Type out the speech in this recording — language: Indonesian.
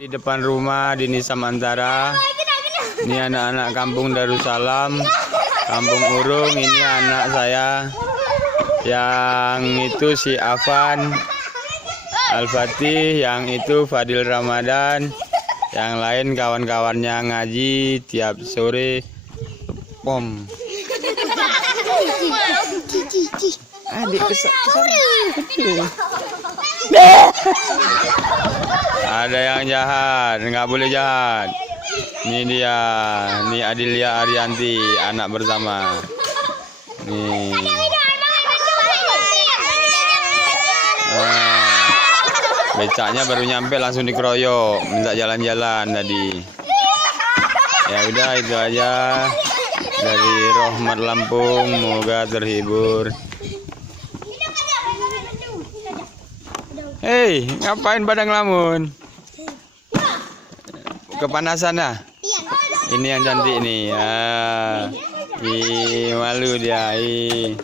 Di depan rumah di Nisa Mantara. Ini anak-anak kampung Darussalam, Kampung Urung. Ini anak saya. Yang itu si Afan Al-Fatih, yang itu Fadil Ramadan, yang lain kawan-kawannya ngaji tiap sore. Pom. Adik ada yang jahat, nggak boleh jahat. Ini dia, ini Adilia Arianti, anak bersama. Nih. Becaknya baru nyampe langsung dikeroyok, minta jalan-jalan tadi. Ya udah itu aja dari Rohmat Lampung, semoga terhibur. Hei, ngapain pada ngelamun? Kepanasan ah? Ini yang cantik nih. Ih, malu dia. Ih.